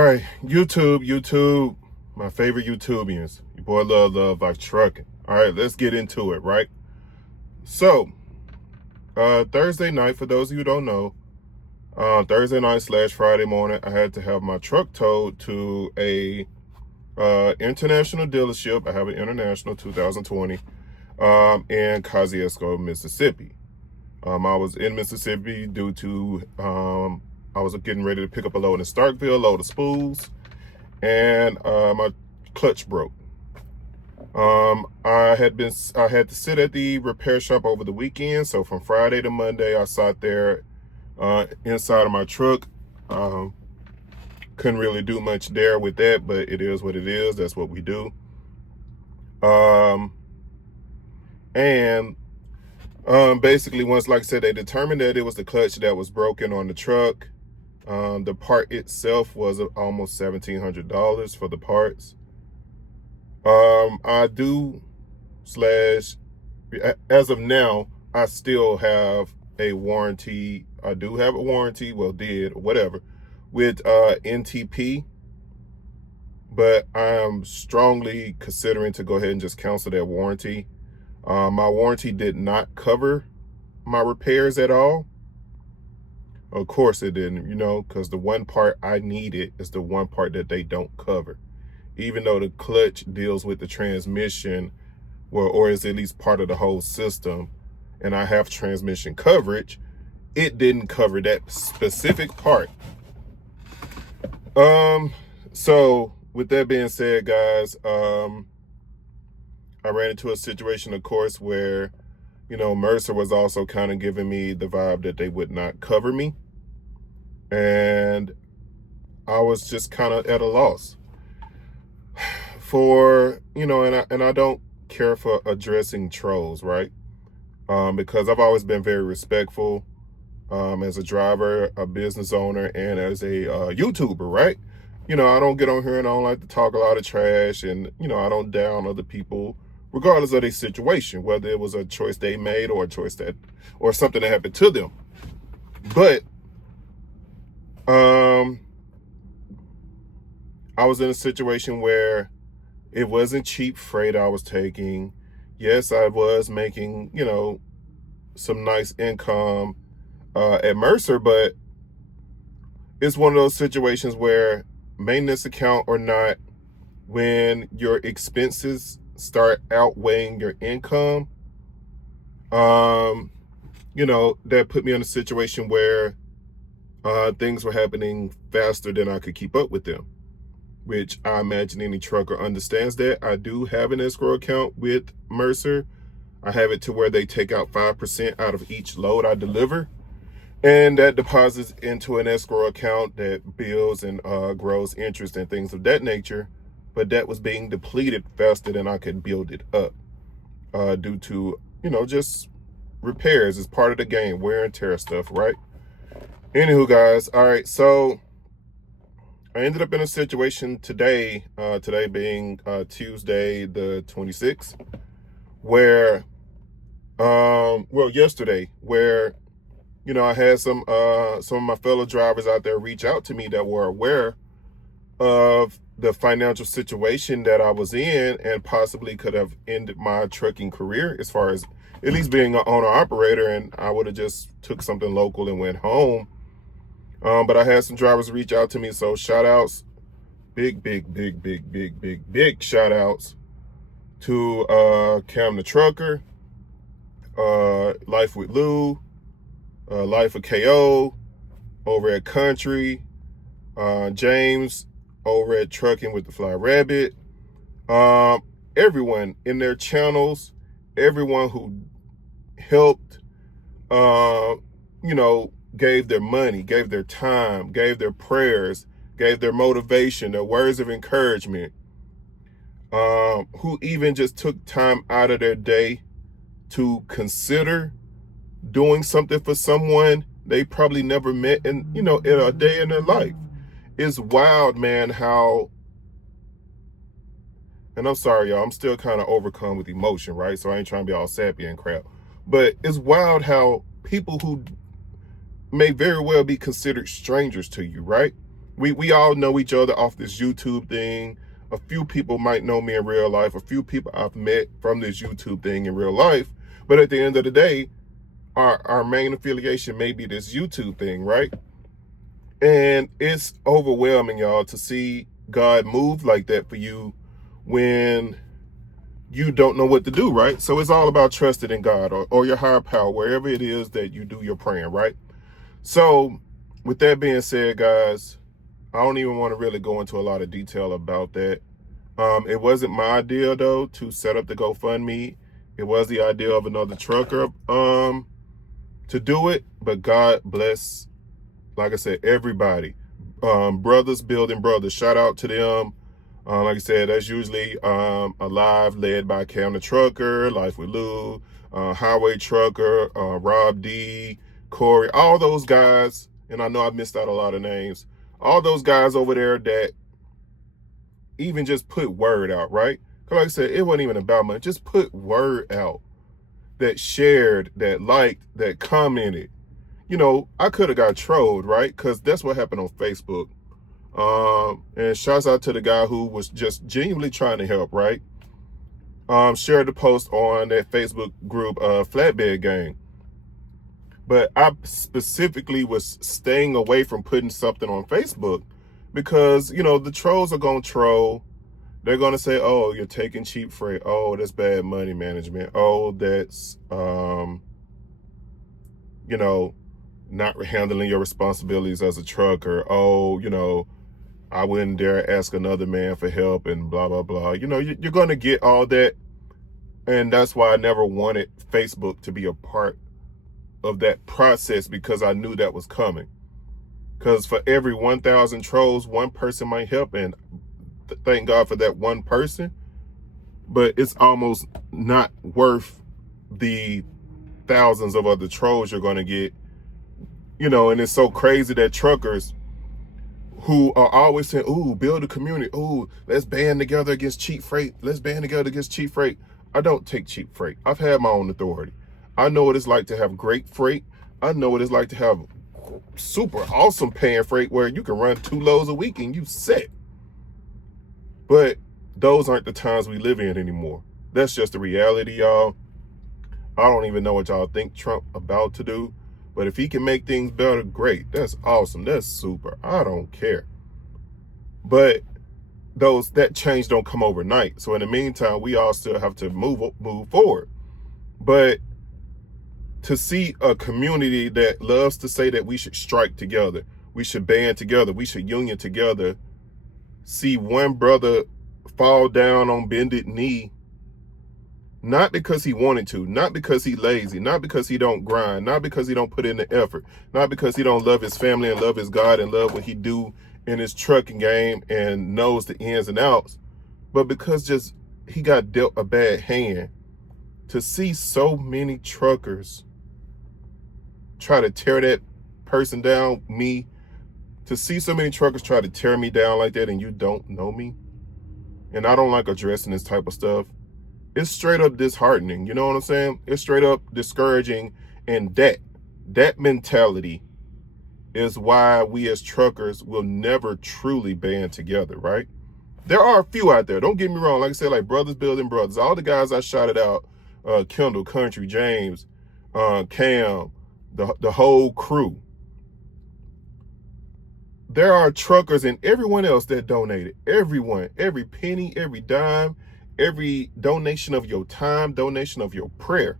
All right, YouTube, my favorite YouTubians. Your boy Love like trucking. All right, let's get into it, right? So, Thursday night, for those of you who don't know, Thursday night / Friday morning, I had to have my truck towed to a international dealership. I have an international 2020 in Kosciuszko, Mississippi. I was in Mississippi due to I was getting ready to pick up a load in Starkville, a load of spools, and my clutch broke. I had to sit at the repair shop over the weekend, so from Friday to Monday I sat there inside of my truck. Couldn't really do much there with that, but it is what it is. That's what we do. Basically, once, like I said, they determined that it was the clutch that was broken on the truck. The part itself was almost $1,700 for the parts. I do as of now, I still have a warranty. I do have a warranty, well, did, or whatever, with NTP, but I am strongly considering to go ahead and just cancel that warranty. My warranty did not cover my repairs at all. Of course it didn't, because the one part I needed is the one part that they don't cover. Even though the clutch deals with the transmission, or is at least part of the whole system, and I have transmission coverage, it didn't cover that specific part. So with that being said, guys, I ran into a situation, of course, where, Mercer was also kind of giving me the vibe that they would not cover me. And I was just kind of at a loss for, and I don't care for addressing trolls, right? Because I've always been very respectful as a driver, a business owner, and as a YouTuber, right? I don't get on here and I don't like to talk a lot of trash, and, I don't down other people, regardless of their situation, whether it was a choice they made or or something that happened to them. But I was in a situation where it wasn't cheap freight I was taking. Yes, I was making, some nice income at Mercer, but it's one of those situations where, maintenance account or not, when your expenses start outweighing your income, that put me in a situation where things were happening faster than I could keep up with them, which I imagine any trucker understands that. I do have an escrow account with Mercer. I have it to where they take out 5% out of each load I deliver, and that deposits into an escrow account that builds and grows interest and things of that nature. But that was being depleted faster than I could build it up due to, just repairs. It's part of the game, wear and tear stuff, right? Anywho, guys, all right, so I ended up in a situation today, today being Tuesday the 26th, where, yesterday, where, I had some of my fellow drivers out there reach out to me that were aware of the financial situation that I was in and possibly could have ended my trucking career, as far as at least being an owner-operator, and I would have just took something local and went home. But I had some drivers reach out to me, so shout outs, big shout outs to Cam the Trucker, Life with Lou, Life of KO over at Country, James over at Trucking with the Fly Rabbit, everyone in their channels, everyone who helped, gave their money, gave their time, gave their prayers, gave their motivation, their words of encouragement, who even just took time out of their day to consider doing something for someone they probably never met in a day in their life. It's wild, man, how, and I'm sorry, y'all, I'm still kind of overcome with emotion, right? So I ain't trying to be all sappy and crap, but it's wild how people who may very well be considered strangers to you, right? We all know each other off this YouTube thing. A few people might know me in real life. A few people I've met from this YouTube thing in real life. But at the end of the day, our main affiliation may be this YouTube thing, right? And it's overwhelming, y'all, to see God move like that for you when you don't know what to do, right? So it's all about trusting in God or your higher power, wherever it is that you do your praying, right? So with that being said, guys, I don't even want to really go into a lot of detail about that. It wasn't my idea, though, to set up the GoFundMe. It was the idea of another trucker to do it, but God bless, like I said, everybody. Brothers building brothers. Shout out to them. Like I said, that's usually Alive, led by Cam the Trucker, Life with Lou, Highway Trucker, Rob D, Corey, all those guys, and I know I missed out a lot of names, all those guys over there that even just put word out, right? Because like I said, it wasn't even about money. Just put word out, that shared, that liked, that commented. You know, I could have got trolled, right? Because that's what happened on Facebook. And shouts out to the guy who was just genuinely trying to help, right? Shared the post on that Facebook group, Flatbed Gang. But I specifically was staying away from putting something on Facebook because, you know, the trolls are going to troll. They're going to say, oh, you're taking cheap freight. Oh, that's bad money management. Oh, that's, you know, not handling your responsibilities as a trucker. Oh, you know, I wouldn't dare ask another man for help and blah, blah, blah. You know, you're going to get all that. And that's why I never wanted Facebook to be a part of that process, because I knew that was coming. Because for every 1,000 trolls, one person might help. And thank God for that one person. But it's almost not worth the thousands of other trolls you're going to get. You know, and it's so crazy that truckers who are always saying, ooh, build a community. Ooh, let's band together against cheap freight. Let's band together against cheap freight. I don't take cheap freight. I've had my own authority. I know what it's like to have great freight. I know what it's like to have super awesome paying freight where you can run 2 loads a week and you set. But those aren't the times we live in anymore. That's just the reality, y'all. I don't even know what y'all think Trump about to do. But if he can make things better, great. That's awesome. That's super. I don't care. But that change don't come overnight. So in the meantime, we all still have to move forward. But to see a community that loves to say that we should strike together, we should band together, we should union together, see one brother fall down on bended knee, not because he wanted to, not because he lazy, not because he don't grind, not because he don't put in the effort, not because he don't love his family and love his God and love what he do in his trucking game and knows the ins and outs, but because just he got dealt a bad hand. To see so many truckers try to tear that person down, me, to see so many truckers try to tear me down like that, and you don't know me, and I don't like addressing this type of stuff, it's straight up disheartening. You know what I'm saying? It's straight up discouraging. And that mentality is why we as truckers will never truly band together, right? There are a few out there, don't get me wrong. Like I said, like Brothers Building Brothers, all the guys I shouted out, Kendall, Country, James, Cam, the whole crew. There are truckers and everyone else that donated. Everyone, every penny, every dime, every donation of your time, donation of your prayer.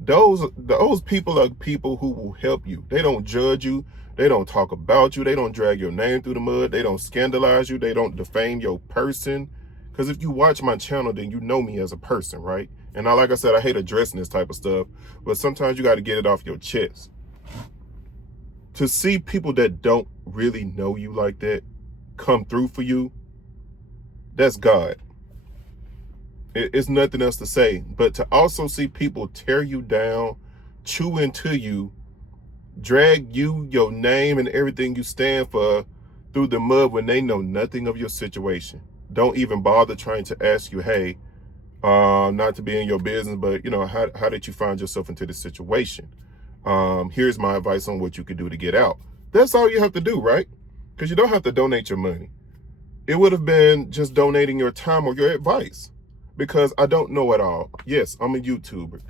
Those people are people who will help you. They don't judge you. They don't talk about you. They don't drag your name through the mud. They don't scandalize you. They don't defame your person. Because if you watch my channel, then you know me as a person, right? And like I said, I hate addressing this type of stuff, but sometimes you got to get it off your chest. To see people that don't really know you like that come through for you, that's God. It's nothing else to say. But to also see people tear you down, chew into you, drag you, your name, and everything you stand for through the mud when they know nothing of your situation. Don't even bother trying to ask you, hey, not to be in your business, but, you know, how did you find yourself into this situation? Here's my advice on what you could do to get out. That's all you have to do, right? because you don't have to donate your money. It would have been just donating your time or your advice, because I don't know it all. Yes, I'm a YouTuber.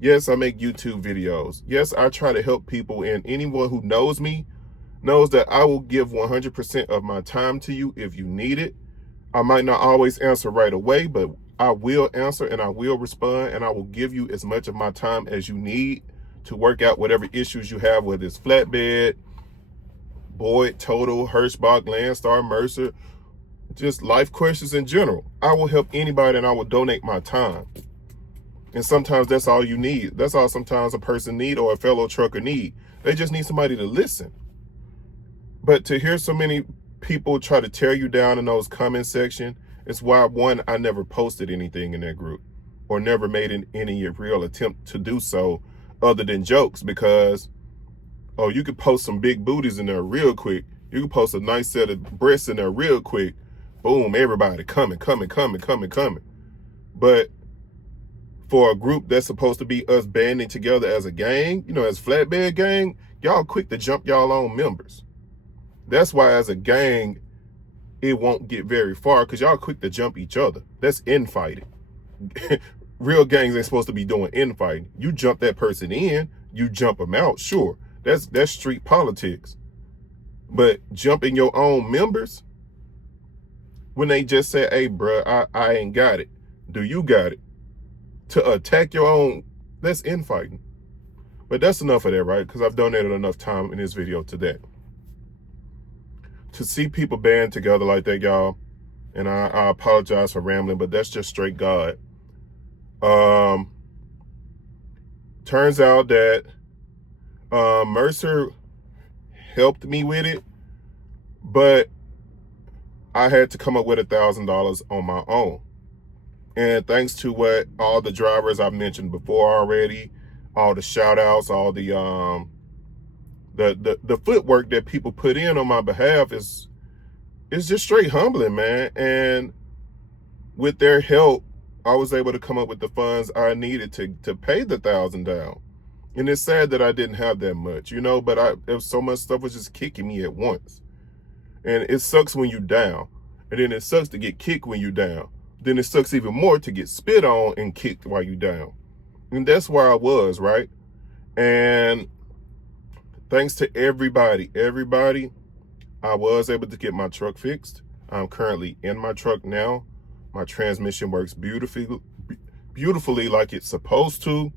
Yes, I make YouTube videos. Yes, I try to help people, and anyone who knows me knows that I will give 100% of my time to you if you need it. I might not always answer right away, but I will answer and I will respond, and I will give you as much of my time as you need to work out whatever issues you have, whether it's Flatbed, Boyd, Total, Hirschbach, Landstar, Mercer, just life questions in general. I will help anybody, and I will donate my time. And sometimes that's all you need. That's all sometimes a person need, or a fellow trucker need. They just need somebody to listen. But to hear so many people try to tear you down in those comment section, it's why, one, I never posted anything in that group, or never made any real attempt to do so other than jokes, because, oh, you could post some big booties in there real quick. You could post a nice set of breasts in there real quick. Boom, everybody coming. But for a group that's supposed to be us banding together as a gang, as Flatbed Gang, y'all quick to jump y'all own members. That's why as a gang, it won't get very far, because y'all quick to jump each other. That's infighting. Real gangs ain't supposed to be doing infighting. You jump that person in, you jump them out, sure. That's street politics. But jumping your own members, when they just say, hey, bruh, I ain't got it. Do you got it? To attack your own, that's infighting. But that's enough of that, right? Because I've donated enough time in this video to that. To see people band together like that, y'all, and I apologize for rambling, but that's just straight God. Turns out that Mercer helped me with it, but I had to come up with $1,000 on my own. And thanks to what all the drivers I've mentioned before already, all the shout outs, all the footwork that people put in on my behalf is just straight humbling, man. And with their help, I was able to come up with the funds I needed to pay the $1,000 down. And it's sad that I didn't have that much, but it was so much stuff was just kicking me at once. And it sucks when you down. And then it sucks to get kicked when you down. Then it sucks even more to get spit on and kicked while you down. And that's where I was, right? And thanks to everybody, I was able to get my truck fixed. I'm currently in my truck now. My transmission works beautifully like it's supposed to.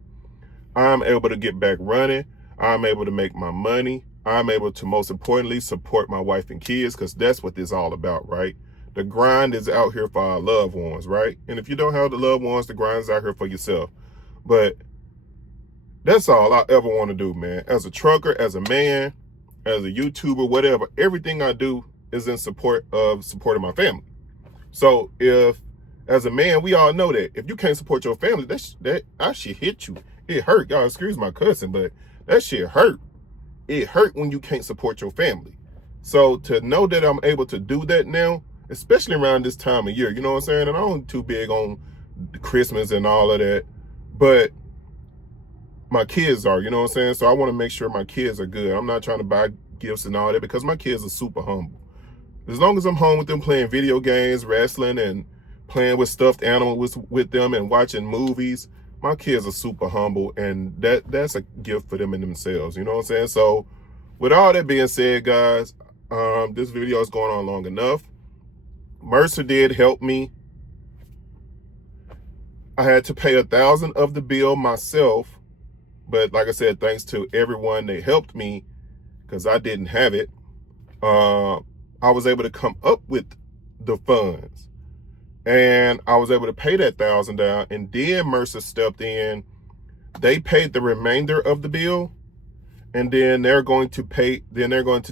I'm able to get back running. I'm able to make my money. I'm able to, most importantly, support my wife and kids, because that's what this is all about, right? The grind is out here for our loved ones, right? And if you don't have the loved ones, the grind is out here for yourself. But that's all I ever want to do, man. As a trucker, as a man, as a YouTuber, whatever, everything I do is in support of supporting my family. So if, as a man, we all know that if you can't support your family, that shit hit you. It hurt. Y'all excuse my cussing, but that shit hurt. It hurt when you can't support your family. So to know that I'm able to do that now, especially around this time of year, you know what I'm saying? And I'm too big on Christmas and all of that, but my kids are, you know what I'm saying? So I want to make sure my kids are good. I'm not trying to buy gifts and all that, because my kids are super humble. As long as I'm home with them playing video games, wrestling, and playing with stuffed animals with them and watching movies, my kids are super humble, and that's a gift for them in themselves, you know what I'm saying? So with all that being said, guys, this video is going on long enough. Mercer did help me. I had to pay $1,000 of the bill myself, but like I said, thanks to everyone that helped me, because I didn't have it, I was able to come up with the funds, and I was able to pay that $1,000 down. And then Mercer stepped in. They paid the remainder of the bill, and then they're going to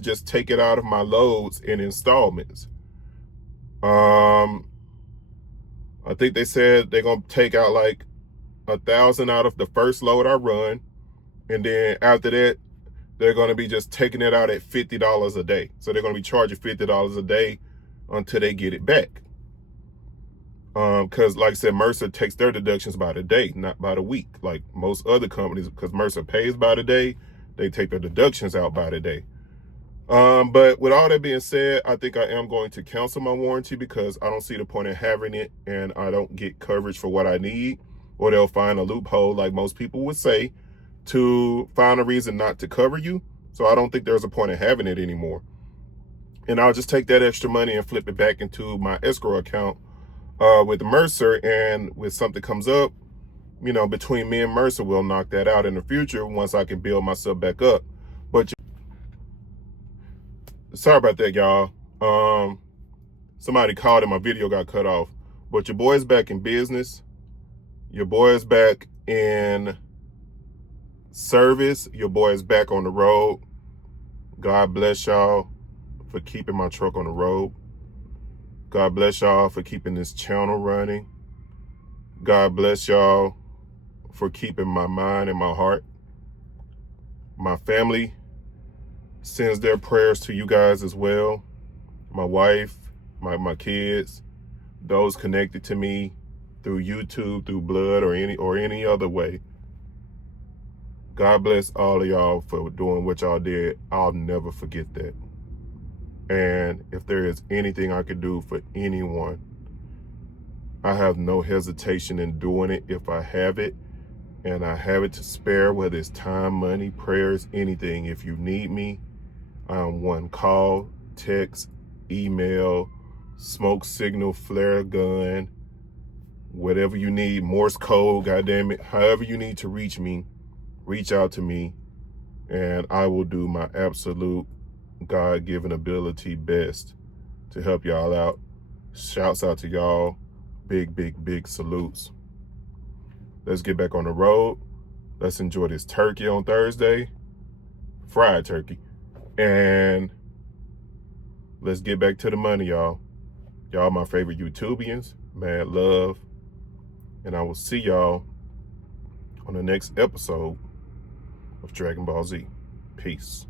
just take it out of my loads in installments. I think they said they're going to take out like $1,000 out of the first load I run. And then after that, they're going to be just taking it out at $50 a day. So they're going to be charging $50 a day until they get it back. Because like I said, Mercer takes their deductions by the day, not by the week. Like most other companies, because Mercer pays by the day, they take their deductions out by the day. But with all that being said, I think I am going to cancel my warranty because I don't see the point in having it and I don't get coverage for what I need, or they'll find a loophole, like most people would say, to find a reason not to cover you. So I don't think there's a point in having it anymore. And I'll just take that extra money and flip it back into my escrow account with Mercer. And when something comes up, between me and Mercer, we'll knock that out in the future once I can build myself back up. But sorry about that, y'all. Somebody called and my video got cut off. But your boy's back in business. Your boy is back in service. Your boy is back on the road. God bless y'all for keeping my truck on the road. God bless y'all for keeping this channel running. God bless y'all for keeping my mind and my heart. My family sends their prayers to you guys as well. My wife, my kids, those connected to me through YouTube, through blood, or any other way. God bless all of y'all for doing what y'all did. I'll never forget that. And if there is anything I could do for anyone, I have no hesitation in doing it if I have it. And I have it to spare, whether it's time, money, prayers, anything. If you need me, I'm one call, text, email, smoke signal, flare gun, whatever you need, Morse code, goddamn it, however you need to reach me, reach out to me, and I will do my absolute God-given ability best to help y'all out. Shouts out to y'all. Big, big, big salutes. Let's get back on the road. Let's enjoy this turkey on Thursday. Fried turkey. And let's get back to the money, y'all. Y'all my favorite YouTubians. Mad love. And I will see y'all on the next episode of Dragon Ball Z. Peace.